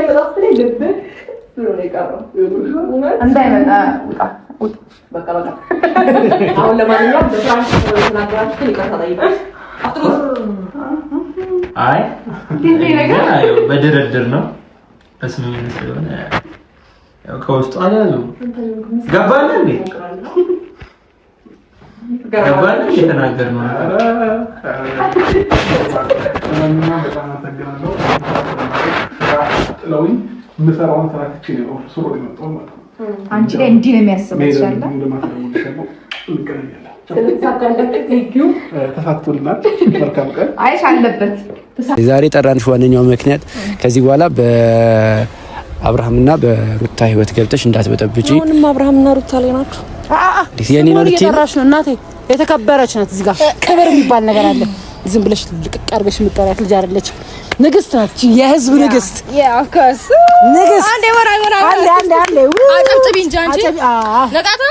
እንዳይመጣ ልብ ብሎ ነው የቀረው እንዳይመጣ ውጣ በቃ አሁን ለማንኛውም በፍራንስ ተናግራችሁ ይቅርታ ጠይቃችሁ አይ በድርድር ነው በስምምነት ስለሆነ ያው ከውስጡ አላሉ ገባለ እንዴ ገባለ የተናገር ነው በጣም ተገናኘው ለውኝ ምሰራውን ተራክቼ ነው ሱሮ ነው አንቺ ላይ እንዲህ ነው የሚያስበው ይችላል ተሳክቶልናል መልካም ቀን አይሽ አለበት ዛሬ ጠራንሽ ዋነኛው ምክንያት ከዚህ በኋላ በአብርሃምና በሩታ ህይወት ገብተሽ እንዳትበጠብጪ አሁንም አብርሃምና ሩታ ላይ ናችሁ የኔ ነው ልጅ እየጠራሽ ነው እናቴ የተከበረች ናት እዚህ ጋር ክብር የሚባል ነገር አለ ዝም ብለሽ ልቅቅ አድርገሽ ምቀራት ልጅ አይደለች ንግስት ናት የህዝብ ንግስት ያከስ ንግስት አንዴ ወራ አንዴ አጨብጭቢ እንጂ አንቺ ለቃታ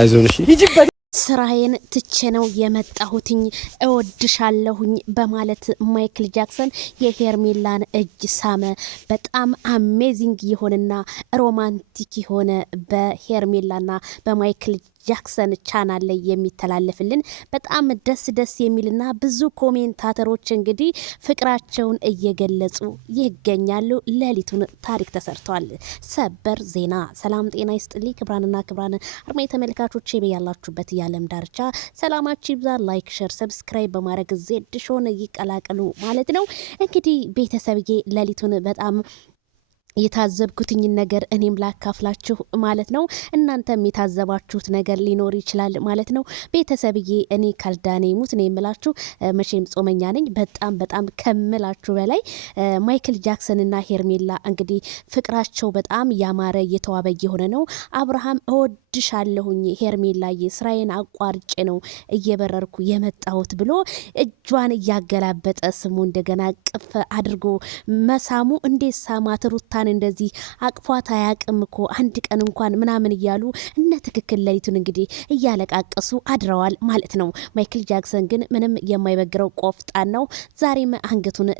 አይዞንሽ ይጅበት ስራዬን ትቼ ነው የመጣሁትኝ እወድሻለሁኝ በማለት ማይክል ጃክሰን የሄርሜላን እጅ ሳመ። በጣም አሜዚንግ የሆነና ሮማንቲክ የሆነ በሄርሜላና በማይክል ጃክሰን ቻናል ላይ የሚተላለፍልን በጣም ደስ የሚልና ብዙ ኮሜንታተሮች እንግዲህ ፍቅራቸውን እየገለጹ ይገኛሉ። ሌሊቱን ታሪክ ተሰርቷል። ሰበር ዜና። ሰላም ጤና ይስጥልኝ ክብራንና ክብራን አድማጭ ተመልካቾቼ በያላችሁበት የዓለም ዳርቻ ሰላማችሁ ይብዛ። ላይክ፣ ሼር፣ ሰብስክራይብ በማድረግ ዜድ ሾውን ይቀላቀሉ ማለት ነው። እንግዲህ ቤተሰብዬ ሌሊቱን በጣም የታዘብኩትኝ ነገር እኔም ላካፍላችሁ ማለት ነው። እናንተም የታዘባችሁት ነገር ሊኖር ይችላል ማለት ነው። ቤተሰብዬ እኔ ካልዳኔ ሙት ነው የምላችሁ። መቼም ጾመኛ ነኝ በጣም ከምላችሁ በላይ ማይክል ጃክሰን እና ሄርሜላ እንግዲህ ፍቅራቸው በጣም ያማረ የተዋበ የሆነ ነው። አብርሃም እወድሻለሁኝ ሄርሜላዬ ስራዬን አቋርጬ ነው እየበረርኩ የመጣሁት ብሎ እጇን እያገላበጠ ስሙ እንደገና ቅፍ አድርጎ መሳሙ እንዴት ሳማት ሩታ እንደዚህ አቅፏት አያቅም እኮ አንድ ቀን እንኳን ምናምን እያሉ እነ ትክክል ሌሊቱን እንግዲህ እያለቃቀሱ አድረዋል ማለት ነው። ማይክል ጃክሰን ግን ምንም የማይበግረው ቆፍጣን ነው። ዛሬም አንገቱን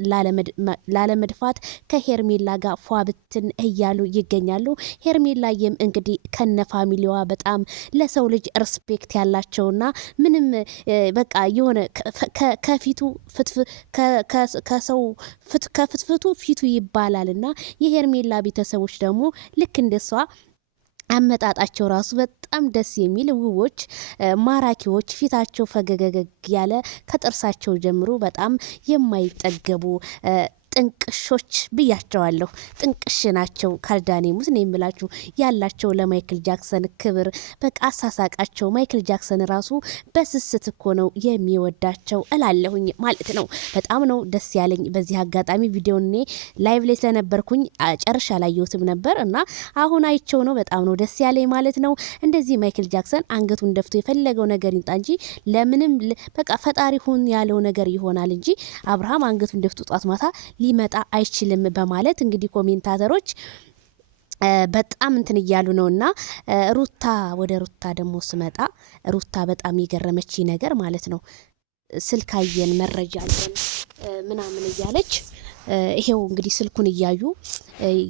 ላለመድፋት ከሄርሜላ ጋር ፏብትን እያሉ ይገኛሉ። ሄርሜላዬም እንግዲህ ከነ ፋሚሊዋ በጣም ለሰው ልጅ ሪስፔክት ያላቸውና ምንም በቃ የሆነ ከፊቱ ከሰው ከፍትፍቱ ፊቱ ይባላልና የሄርሜላ ቤተሰቦች ደግሞ ልክ እንደሷ አመጣጣቸው ራሱ በጣም ደስ የሚል ውቦች ማራኪዎች ፊታቸው ፈገገግ ያለ ከጥርሳቸው ጀምሮ በጣም የማይጠገቡ ጥንቅሾች ብያቸዋለሁ። ጥንቅሽ ናቸው። ካልዳኔ ሙት ነው የምላችሁ ያላቸው ለማይክል ጃክሰን ክብር በቃ አሳሳቃቸው። ማይክል ጃክሰን ራሱ በስስት እኮ ነው የሚወዳቸው እላለሁኝ ማለት ነው። በጣም ነው ደስ ያለኝ። በዚህ አጋጣሚ ቪዲዮን እኔ ላይቭ ላይ ስለነበርኩኝ ጨርሻ አላየሁትም ነበር እና አሁን አይቸው ነው በጣም ነው ደስ ያለኝ ማለት ነው። እንደዚህ ማይክል ጃክሰን አንገቱን ደፍቶ የፈለገው ነገር ይንጣ እንጂ ለምንም በቃ ፈጣሪ ሁን ያለው ነገር ይሆናል እንጂ አብርሃም አንገቱን ደፍቶ ጧት ማታ ሊመጣ አይችልም በማለት እንግዲህ ኮሜንታተሮች በጣም እንትን እያሉ ነውና ወደ ሩታ ደግሞ ስመጣ ሩታ በጣም የገረመች ነገር ማለት ነው ስልካየን መረጃ አለን ምናምን እያለች ይሄው እንግዲህ ስልኩን እያዩ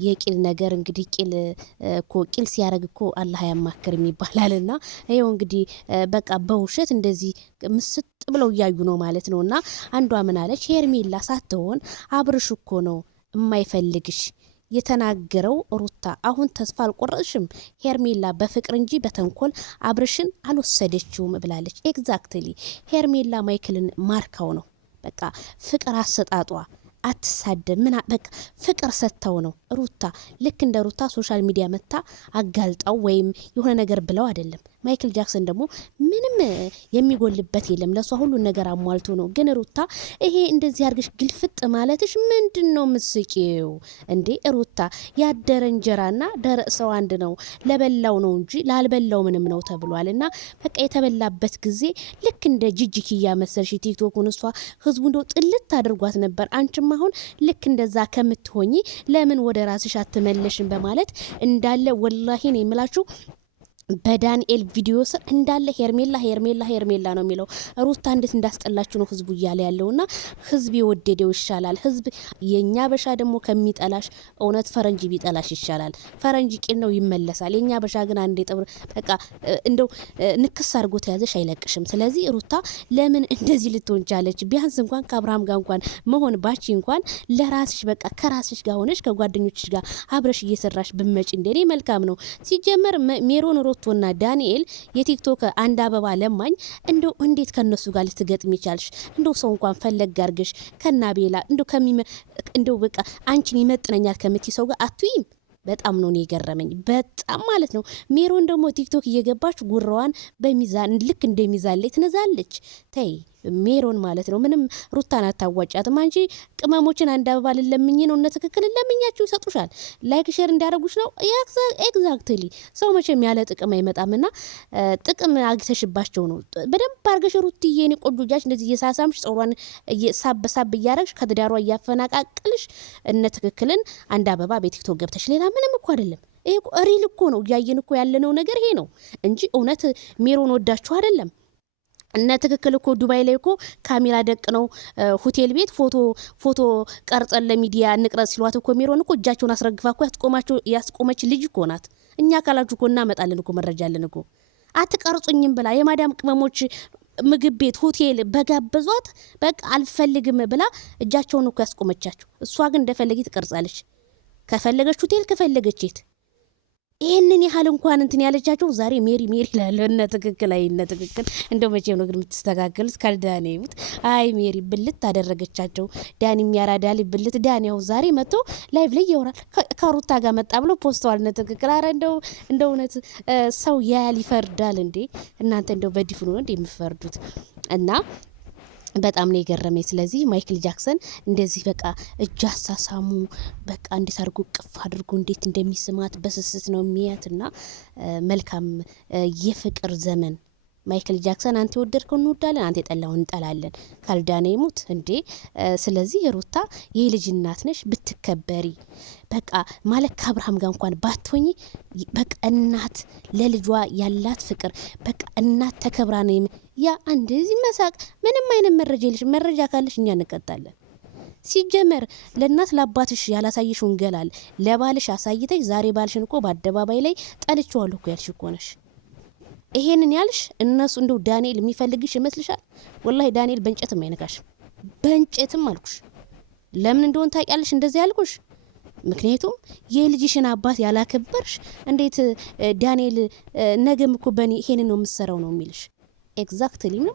የቂል ነገር እንግዲህ ቂል ሲያረግ እኮ አላህ ያማክርም ይባላልና ይሄው እንግዲህ በቃ በውሸት እንደዚህ ምስጥ ብለው እያዩ ነው ማለት ነውና አንዷ ምን አለች ሄርሜላ ሳትሆን አብርሽ እኮ ነው የማይፈልግሽ የተናገረው ሩታ አሁን ተስፋ አልቆረጥሽም ሄርሜላ በፍቅር እንጂ በተንኮል አብርሽን አልወሰደችውም ብላለች። ኤግዛክትሊ ሄርሜላ ማይክልን ማርካው ነው በቃ ፍቅር አሰጣጧ አትሳደብ ምን በቃ ፍቅር ሰተው ነው ሩታ ልክ እንደ ሩታ ሶሻል ሚዲያ መታ አጋልጣው ወይም የሆነ ነገር ብለው አይደለም። ማይክል ጃክሰን ደግሞ ምንም የሚጎልበት የለም ለሷ ሁሉ ነገር አሟልቶ ነው። ግን ሩታ ይሄ እንደዚህ አርግሽ ግልፍጥ ማለትሽ ምንድነው ምስቂው እንዴ? ሩታ ያደረ እንጀራና ደረቅ ሰው አንድ ነው ለበላው ነው እንጂ ላልበላው ምንም ነው ተብሏልና በቃ የተበላበት ጊዜ ልክ እንደ ጂጂኪያ መሰልሽ ቲክቶኩን እሷ ህዝቡ እንደው ጥልት አድርጓት ነበር። አንቺም አሁን ልክ እንደዛ ከምትሆኚ ለምን ወደ ራስሽ አትመለሽም በማለት እንዳለ ወላሂ ነው የምላችሁ በዳንኤል ቪዲዮ ስር እንዳለ ሄርሜላ ሄርሜላ ሄርሜላ ነው የሚለው። ሩታ እንዴት እንዳስጠላችሁ ነው ህዝቡ እያለ ያለውና ህዝብ የወደደው ይሻላል። ህዝብ የኛ በሻ ደግሞ ከሚጠላሽ እውነት ፈረንጅ ቢጠላሽ ይሻላል። ፈረንጅ ቂል ነው ይመለሳል። የኛ በሻ ግን አንዴ ጥብር በቃ እንደው ንክስ አድርጎ ተያዘሽ አይለቅሽም። ስለዚህ ሩታ ለምን እንደዚህ ልትሆን ቻለች? ቢያንስ እንኳን ከአብርሃም ጋር እንኳን መሆን ባቺ እንኳን ለራስሽ በቃ ከራስሽ ጋር ሆነሽ ከጓደኞችሽ ጋር አብረሽ እየሰራሽ ብመጪ እንደኔ መልካም ነው። ሲጀመር ሜሮን ሮቶና ዳንኤል የቲክቶክ አንድ አበባ ለማኝ እንደው እንዴት ከነሱ ጋር ልትገጥም ይቻልሽ? እንደው ሰው እንኳን ፈለግ አርገሽ ከናቤላ እንደው በቃ አንቺን ይመጥነኛል ከምትይ ሰው ጋር አትይም። በጣም ነው የገረመኝ በጣም ማለት ነው። ሜሮን ደግሞ ቲክቶክ እየገባች ጉራዋን በሚዛን ልክ እንደሚዛን ላይ ትነዛለች። ተይ ሜሮን ማለት ነው ምንም ሩታን አታዋጫትም። አንቺ ቅመሞችን አንድ አበባ ለምኝ ነው እነ ትክክል ለምኛችሁ ይሰጡሻል። ላይክ ሼር እንዲያደርጉሽ ነው ኤግዛክትሊ። ሰው መቼም ያለ ጥቅም አይመጣምና ጥቅም አግተሽባቸው ነው። በደንብ አርገሽ ሩትዬ የኔ ቆንጆጃች እንደዚህ እየሳሳምሽ ጾሯን ሳብ እያረግሽ ከትዳሯ እያፈናቃቅልሽ እነ ትክክልን አንድ አበባ በቲክቶክ ገብተሽ ሌላ ምንም እኮ አይደለም። ይሄ ሪል እኮ ነው እያየን እኮ ያለነው ነገር ይሄ ነው እንጂ እውነት ሜሮን ወዳችሁ አይደለም። እነ ትክክል እኮ ዱባይ ላይ እኮ ካሜራ ደቅ ነው ሆቴል ቤት ፎቶ ቀርጸን ለሚዲያ እንቅረጽ ሲሏት እኮ ሜሮን እኮ እጃቸውን አስረግፋ እኮ ያስቆመች ልጅ እኮ ናት። እኛ ካላችሁ እኮ እናመጣለን እኮ መረጃ አለን እኮ። አትቀርጹኝም ብላ የማዳም ቅመሞች ምግብ ቤት ሆቴል በጋበዟት በቃ አልፈልግም ብላ እጃቸውን እኮ ያስቆመቻቸው። እሷ ግን እንደፈለገ ትቀርጻለች። ከፈለገች ሆቴል ከፈለገች የት ይሄንን ያህል እንኳን እንትን ያለቻቸው ዛሬ ሜሪ ላለው እነ ትክክል አይ እነ ትክክል እንደው መቼም ነው ግን የምትስተካከሉት ካልዳኔ ይሙት አይ ሜሪ ብልት ታደረገቻቸው። ዳኒ የሚያራዳል ብልት ዳኒ ያው ዛሬ መጥቶ ላይቭ ላይ ያወራል ከሩታ ጋር መጣ ብሎ ፖስተዋል እነ ትክክል። አረ እንደው እውነት ሰው ያያል ይፈርዳል እንዴ እናንተ እንደው በዲፍኑ ነው እንዴ የምትፈርዱት? እና በጣም ነው የገረመኝ። ስለዚህ ማይክል ጃክሰን እንደዚህ በቃ እጅ አሳሳሙ በቃ እንዴት አድርጎ ቅፍ አድርጎ እንዴት እንደሚስማት በስስት ነው የሚያትና መልካም የፍቅር ዘመን። ማይክል ጃክሰን አንተ ወደድከው እንወዳለን፣ አንተ የጠላውን እንጠላለን። ካልዳነ ይሙት እንዴ። ስለዚህ ሩታ የልጅ እናት ነሽ፣ ብትከበሪ በቃ ማለት ከአብርሃም ጋር እንኳን ባትሆኚ በቃ እናት ለልጇ ያላት ፍቅር በቃ እናት ተከብራ ነው ያ እንደዚህ መሳቅ ምንም አይነት መረጃ የለሽ። መረጃ ካለሽ እኛ እንቀጣለን። ሲጀመር ለእናት ለአባትሽ ያላሳየሽውን ገላል ለባልሽ አሳይተሽ ዛሬ ባልሽን እኮ በአደባባይ ላይ ጠልቼዋለሁ እኮ ያልሽ እኮ ነሽ። ይሄንን ያልሽ እነሱ እንደው ዳንኤል የሚፈልግሽ ይመስልሻል? ወላሂ ዳንኤል በእንጨትም አይነካሽ፣ በእንጨትም አልኩሽ። ለምን እንደሆነ ታውቂያለሽ እንደዚህ ያልኩሽ? ምክንያቱም የልጅሽን አባት ያላከበርሽ እንዴት ዳንኤል ነገም እኮ በኔ ይሄንን ነው የምሰራው ነው የሚልሽ። ኤግዛክትሊ ነው